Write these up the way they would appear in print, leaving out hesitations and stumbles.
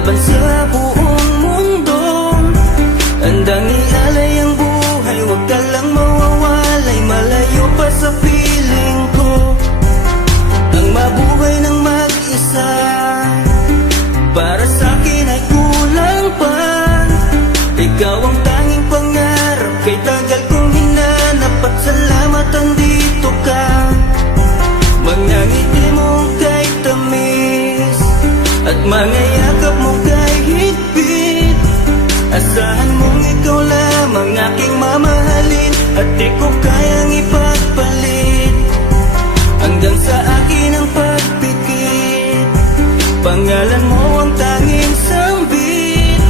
laban sa buong mundo. Handang ialay ang buhay, huwag ka lang mawawalay, malayo pa sa piling ko. Ang mabuhay ng mag-isa, para sa'kin ay kulang pa. Ikaw ang tanging pangarap, kay tagal kong hinanap, at salamat andito ka. Mga ngiti mo kay tamis, at mga yakap mo kay higpit. Asahan mong ikaw lamang aking mamahalin, at di ko kayang ipagpalit. Hanggang sa akin ang pagpikit, pangalan mo ang tanging sambit.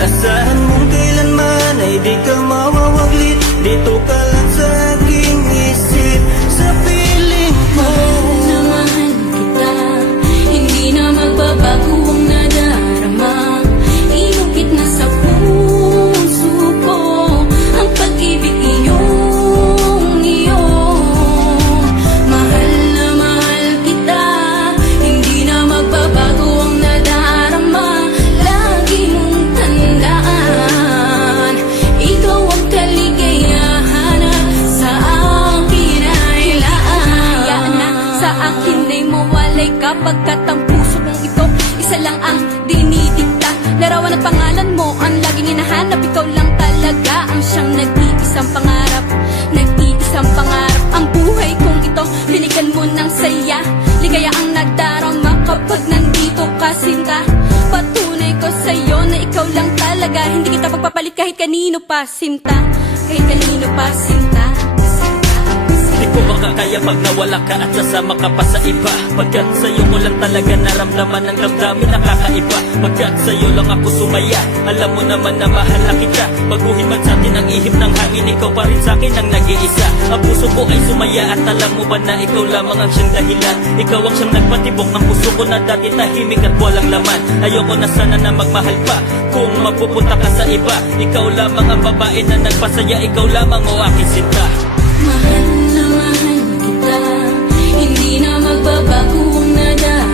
Asahan mong kailanman ay di ka mawawaglit, dito ka lang sa aking isip, sa piling ko. Mahal kita, hindi na magbabago ang nadarama. Inukit na sa puso ko ang pag-ibig iyong iyo. Mahal na mahal kita, hindi na magbabago ang nadarama. Lagi mong tandaan, ikaw ang kaligayahan sa akin ay laan. Na sa akin ay mawalay kapagkat ang puso kong ito isa lang ang dinidikta. Larawan at pangalan mo ang laging hinahanap, ikaw lang talaga ang siyang nag-iisang pangarap. Nag-iisang pangarap ang buhay kong ito, binigyan mo ng saya. Ligaya ang nagdarama kapag nandito ka, sinta. Patunay ko sa'yo na ikaw lang talaga, hindi kita pagpapalit kahit kanino pa, sinta. Kahit kanino pa, sinta. Di ko baka kaya pag nawala ka at sasama ka pa sa iba. Pagkat sa'yo ko lang talaga naramdaman ang damdamin nakakaiba. Pagkat sa'yo lang ako sumaya, alam mo naman na mahal na kita. Baguhin man sa'tin ang ihip ng hangin, ikaw pa rin sa'kin ang nag-iisa. Ang puso ko ay sumaya at alam mo ba na ikaw lamang ang siyang dahilan. Ikaw ang siyang nagpatibok ng puso ko na dati tahimik at walang laman. Ayoko na sana na magmahal pa kung mapupunta ka sa iba. Ikaw lamang ang babae na nagpasaya, ikaw lamang o aking sinta. Mahal na mahal kita, hindi na magbabago ang nadarama.